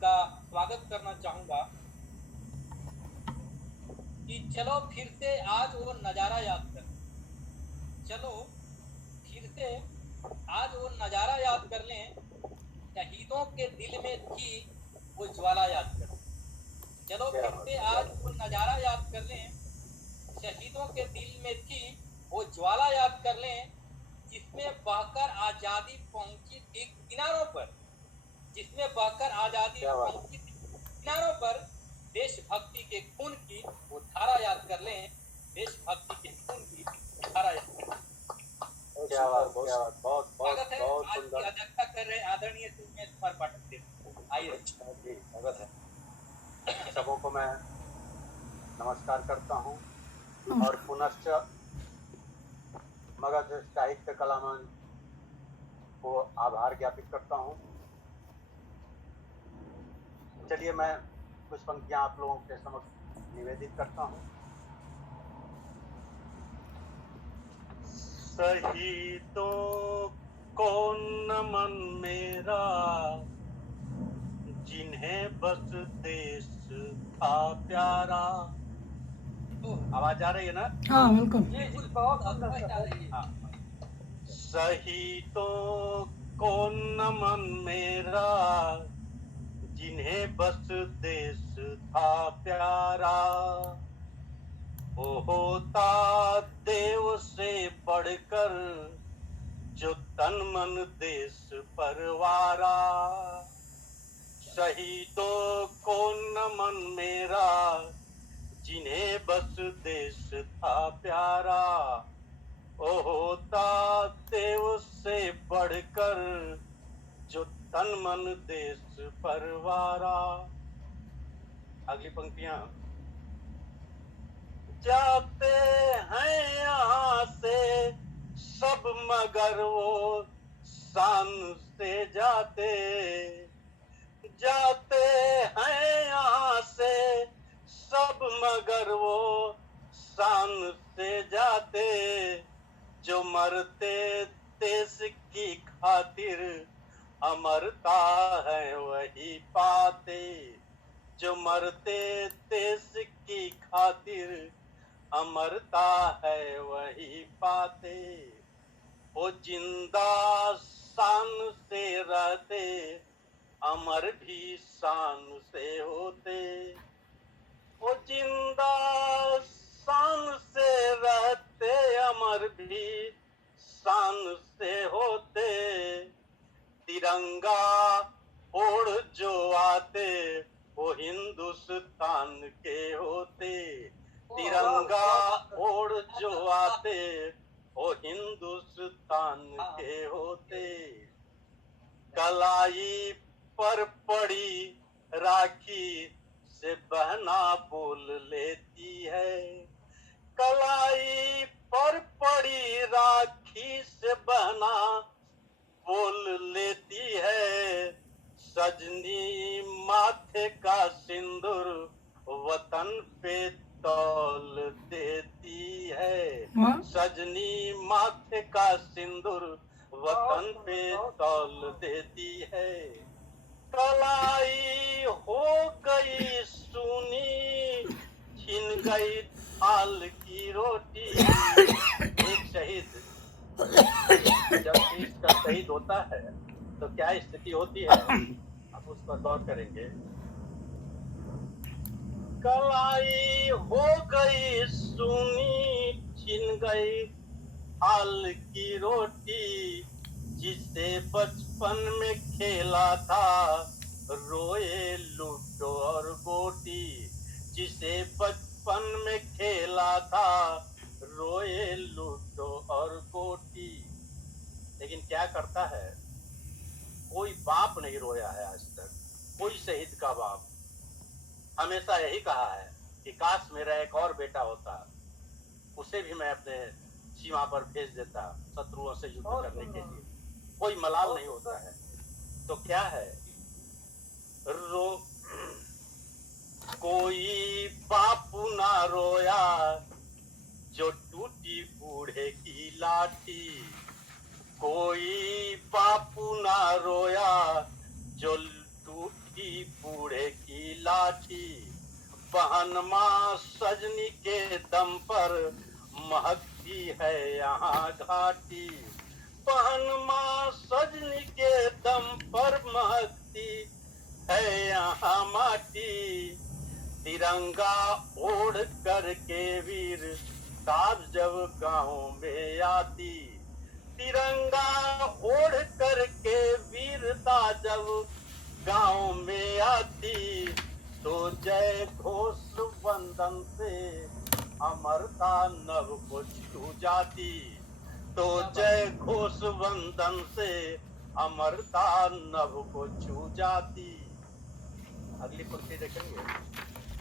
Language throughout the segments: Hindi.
उनका स्वागत करना चाहूंगा कि चलो फिर से आज वो नजारा याद कर, चलो फिर से आज वो नजारा याद कर लें, शहीदों के दिल में थी वो ज्वाला याद कर, चलो फिर से आज वो नजारा याद कर लें, शहीदों के दिल में थी वो ज्वाला याद कर लें, जिसमें बहकर आजादी पहुंची थी किनारों पर, जिसमें बहकर आजादी पहुंची थी किनारों पर, देशभक्ति के खून की वो धारा याद कर लें, देशभक्ति के खून की धारा याद कर लें। क्या बात, बहुत स्वागत है। बहुत आज की अध्यक्षता कर रहे आदरणीय श्री उमेश कुमार पाठक जी, आइए जी, स्वागत है। सबों को मैं नमस्कार करता हूँ और पुनश्च मगध साहित्य कला मंच को आभार ज्ञापित करता हूँ। चलिए मैं कुछ पंक्तियाँ आप लोगों के समक्ष निवेदित करता हूँ। शहीदों को नमन मेरा, जिन्हें बस देश था प्यारा। आवाज आ रही है ना? हाँ बिल्कुल। बिल्कुल, बहुत स्पष्ट आ रही है। शहीदों को नमन मेरा, जिन्हें बस देश था प्यारा। वो होता देव से बढ़कर, जो तन मन देश परवारा। शहीदों को नमन मेरा, जिन्हें बस देश था प्यारा। ओ होता देव से बढ़कर, जो तन मन देश परवारा। अगली पंक्तियां। जाते हैं यहाँ से सब, मगर वो शान से जाते। जाते हैं यहाँ से सब, मगर वो शान से जाते। जो मरते देश की खातिर, अमरता है वही पाते। जो मरते देश की खातिर, अमरता है वही पाते। वो जिंदा शान से रहते, अमर भी शान से होते। वो जिंदा शान से रहते, अमर भी शान से होते। तिरंगा ओढ़ जो आते, वो हिंदुस्तान के होते। तिरंगा ओढ़ जो आते, वो हिंदुस्तान के होते। कलाई पर पड़ी राखी से बहना बोल लेती है। कलाई पर पड़ी राखी से बहना बोल लेती है। सजनी माथे का सिंदूर वतन पे तौल देती है। सजनी माथे का सिंदूर वतन पे तौल देती है। कलाई हो गई सूनी, छिन गई थाल की रोटी। एक शहीद जब देश का शहीद होता है तो क्या स्थिति होती है, आप उस पर गौर करेंगे। कलाई हो गई सूनी, छिन गई थाल की रोटी। जिसे बचपन में खेला था, रोए लूडो और गोटी। जिसे बचपन में खेला था, रोए लूडो और गोटी। लेकिन क्या करता है, कोई बाप नहीं रोया है आज तक, कोई शहीद का बाप। हमेशा यही कहा है कि काश मेरा एक और बेटा होता, उसे भी मैं अपने सीमा पर भेज देता शत्रुओं से युद्ध करने के लिए। कोई मलाल नहीं होता है। तो क्या है, कोई बापू ना रोया, जो टूटी बूढ़े की लाठी। कोई बापू ना रोया, जो टूटी की बूढ़े की लाठी, बहन माँ सजनी के दम पर महकती है यहाँ घाटी, बहन माँ सजनी के दम पर महकती है यहाँ माटी। तिरंगा ओढ़ करके वीर साहब जब गाँव में आती, तिरंगा ओढ़ करके वीरता जब गाँव में आती, तो जय घोष वंदन से अमरता नभ को छू जाती, तो जय घोष वंदन से अमरता नभ को छू जाती। अगली पंक्ति देखेंगे।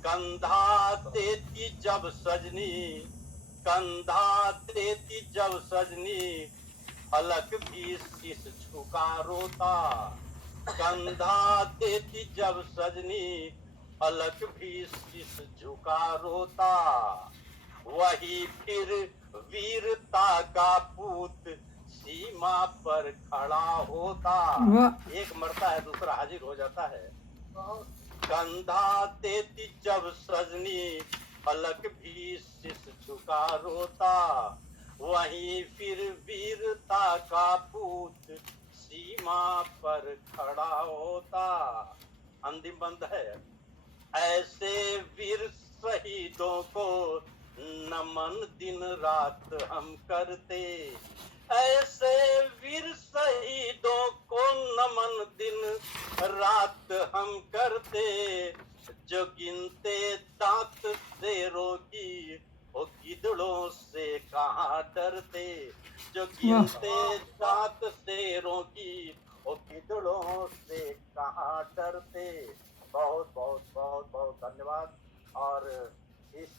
कंधा देती जब सजनी, कंधा देती जब सजनी, फलक भी शीश झुका रोता, कंधा देती जब सजनी, फलक भी शीश झुका रोता। वही फिर वीरता का पूत सीमा पर खड़ा होता। एक मरता है दूसरा हाजिर हो जाता है। कंधा देती जब सजनी, फलक भी शीश झुका रोता। वहीं फिर वीरता का पूत सीमा पर खड़ा होता। अंतिम बंद है। ऐसे वीर शहीदों को नमन दिन रात हम करते, ऐसे वीर शहीदों को नमन दिन रात हम करते, जो गिनते दांत शेरों की वो गिदड़ों से कहाँ डरते, जो गिनते दांत शेरों की वो गिदड़ों से कहाँ डरते। बहुत बहुत बहुत बहुत धन्यवाद। और इस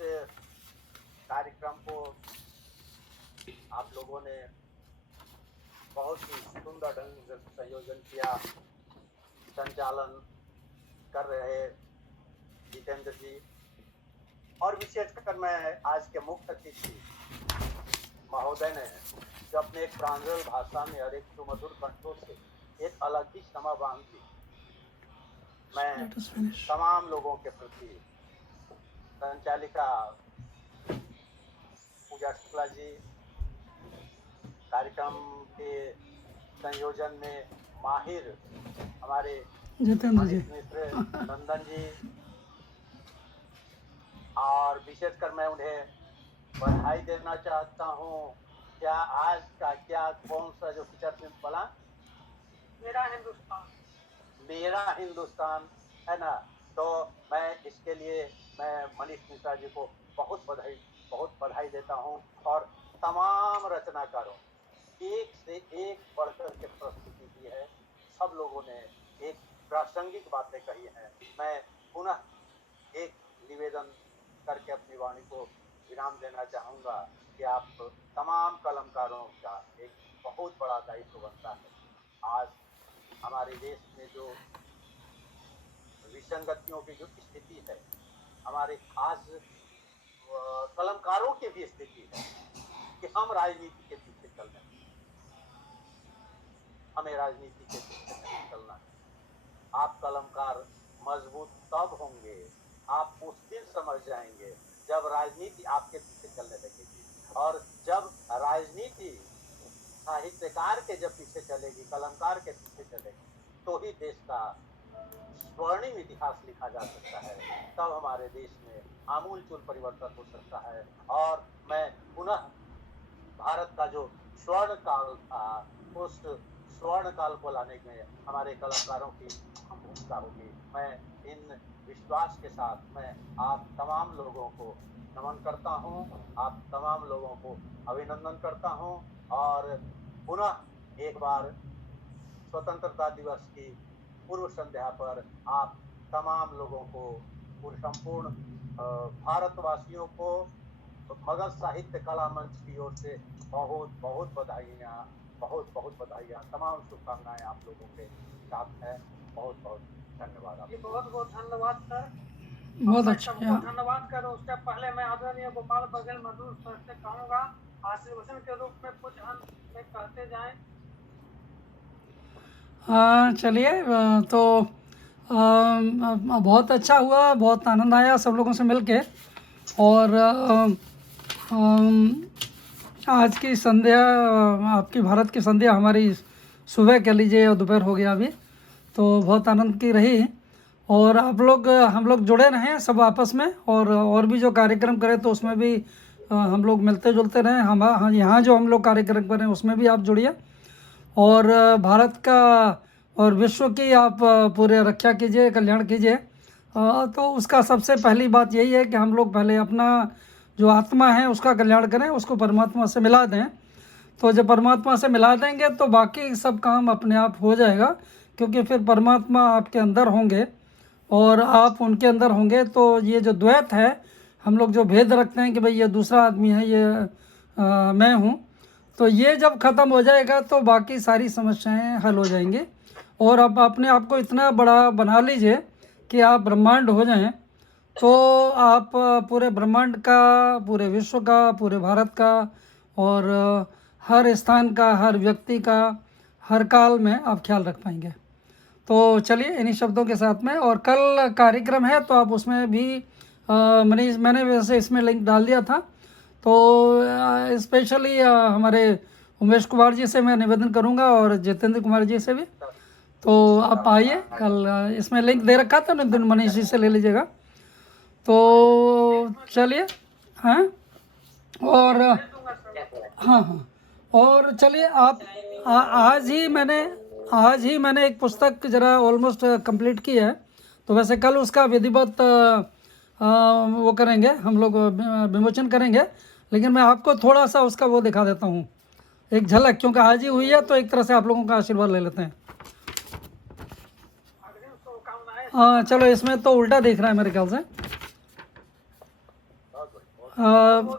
कार्यक्रम को आप लोगों ने बहुत ही सुंदर ढंग से संयोजन किया, संचालन कर रहे जितेंद्र जी, और विशेषकर मैं आज के मुख्य अतिथि महोदय ने जो अपने एक प्रांजल भाषा में और एक सुमधुर कंठों से एक अलग ही क्षमा बांध दी। मैं तमाम लोगों के प्रति, संचालिका पूजा शुक्ला जी, कार्यक्रम के संयोजन में माहिर हमारे जितेंद्र जी, मित्र नंदन जी, और विशेषकर मैं उन्हें बधाई देना चाहता हूँ। क्या आज का क्या कौन सा जो फीचर फिल्म बना, मेरा हिंदुस्तान, मेरा हिंदुस्तान है ना, तो मैं इसके लिए मैं मनीष मिश्रा जी को बहुत बधाई देता हूँ। और तमाम रचनाकारों, एक से एक बढ़कर के प्रस्तुति की है। सब लोगों ने एक प्रासंगिक बातें कही हैं। मैं पुनः एक निवेदन करके अपनी वाणी को विराम देना चाहूँगा कि आप तमाम कलमकारों का एक बहुत बड़ा दायित्व बनता है। आज हमारे देश में जो विसंगतियों की जो स्थिति है, हमारे खास कलमकारों की भी स्थिति है कि हम राजनीति के पीछे चल रहे हैं। हमें राजनीति के पीछे नहीं चलना है। आप कलमकार मजबूत तब होंगे, आप उस दिन समझ जाएंगे जब राजनीति आपके पीछे चलने लगेगी। और जब राजनीति साहित्यकार के जब पीछे चलेगी, कलमकार के पीछे चलेगी, तो ही देश का स्वर्णिम इतिहास लिखा जा सकता है। तब हमारे देश में आमूलचूल परिवर्तन हो सकता है। और मैं पुनः भारत का जो स्वर्ण काल था, उस स्वर्ण काल को लाने में हमारे कलाकारों की भूमिका होगी। मैं इन विश्वास के साथ मैं आप तमाम लोगों को नमन करता हूँ, आप तमाम लोगों को अभिनंदन करता हूँ। और पुनः एक बार स्वतंत्रता दिवस की पूर्व संध्या पर आप तमाम लोगों को, पूरे संपूर्ण भारतवासियों को मगध साहित्य कला मंच की ओर से बहुत बहुत बधाइयाँ, बहुत बहुत बधाइयाँ, तमाम शुभकामनाएं आप लोगों के साथ है। बहुत बहुत धन्यवाद आप। बहुत बहुत धन्यवाद सर। बहुत अच्छा। धन्यवाद कर उससे पहले मैं आदरणीय गोपाल बघेल मधुर सर से कहूँगा आशीर्वचन के रूप में कुछ अंत में कहते जाएं। चलिए, तो बहुत अच्छा हुआ, बहुत आनंद आया सब लोगों से मिलके। और आज की संध्या, आपकी भारत की संध्या हमारी सुबह कह लीजिए और दोपहर हो गया अभी, तो बहुत आनंद की रही। और आप लोग, हम लोग जुड़े रहें सब आपस में, और भी जो कार्यक्रम करें तो उसमें भी हम लोग मिलते जुलते रहें। हम यहाँ जो हम लोग कार्यक्रम करें उसमें भी आप जुड़िए, और भारत का और विश्व की आप पूरे रक्षा कीजिए, कल्याण कीजिए। तो उसका सबसे पहली बात यही है कि हम लोग पहले अपना जो आत्मा है उसका कल्याण करें, उसको परमात्मा से मिला दें। तो जब परमात्मा से मिला देंगे तो बाकी सब काम अपने आप हो जाएगा, क्योंकि फिर परमात्मा आपके अंदर होंगे और आप उनके अंदर होंगे। तो ये जो द्वैत है, हम लोग जो भेद रखते हैं कि भाई ये दूसरा आदमी है, ये मैं हूँ, तो ये जब ख़त्म हो जाएगा तो बाकी सारी समस्याएं हल हो जाएंगी। और अब अपने आप को इतना बड़ा बना लीजिए कि आप ब्रह्मांड हो जाएं, तो आप पूरे ब्रह्मांड का, पूरे विश्व का, पूरे भारत का, और हर स्थान का, हर व्यक्ति का, हर काल में आप ख्याल रख पाएंगे। तो चलिए इन्हीं शब्दों के साथ में, और कल कार्यक्रम है तो आप उसमें भी मैंने वैसे इसमें लिंक डाल दिया था। तो स्पेशली हमारे उमेश कुमार जी से मैं निवेदन करूंगा और जितेंद्र कुमार जी से भी। तो आप आइए कल, इसमें लिंक दे रखा था, नितिन मनीष जी से ले लीजिएगा। तो चलिए, हाँ, और हाँ हाँ, और चलिए आप आज ही मैंने एक पुस्तक जरा ऑलमोस्ट कंप्लीट की है। तो वैसे कल उसका विधिवत वो करेंगे, हम लोग विमोचन करेंगे, लेकिन मैं आपको थोड़ा सा उसका वो दिखा देता हूँ, एक झलक, क्योंकि आज ही हुई है तो एक तरह से आप लोगों का आशीर्वाद ले लेते हैं। हाँ चलो, इसमें तो उल्टा दिख रहा है मेरे ख्याल से।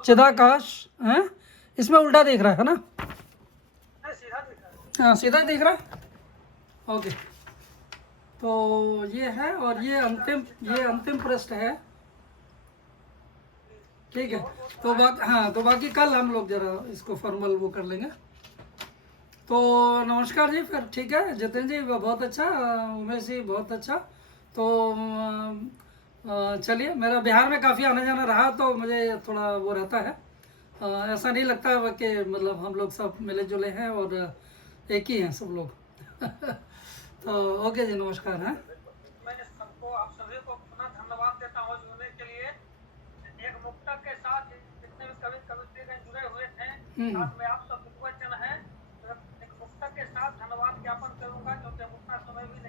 चिदाकाश है, इसमें उल्टा दिख रहा है ना? हाँ सीधा दिख रहा है, ओके। तो ये है, और ये अंतिम पृष्ठ है, ठीक है। तो बाकी कल हम लोग जरा इसको फॉर्मल वो कर लेंगे। तो नमस्कार जी, फिर ठीक है। जितेंद्र जी बहुत अच्छा, उमेश जी बहुत अच्छा। तो चलिए, मेरा बिहार में काफ़ी आना जाना रहा तो मुझे थोड़ा वो रहता है, ऐसा नहीं लगता कि मतलब हम लोग सब मिले जुले हैं और एक ही हैं सब लोग। तो ओके जी, नमस्कार। हैं मैं सबको, आप सभी को पुनः धन्यवाद देता हूँ जुड़ने के लिए। एक मुक्तक के साथ जितने भी कविगण जुड़े हुए थे, साथ में आप सब वचन है, एक मुक्तक के साथ धन्यवाद ज्ञापन करूंगा, क्योंकि मुक्ता समय भी नहीं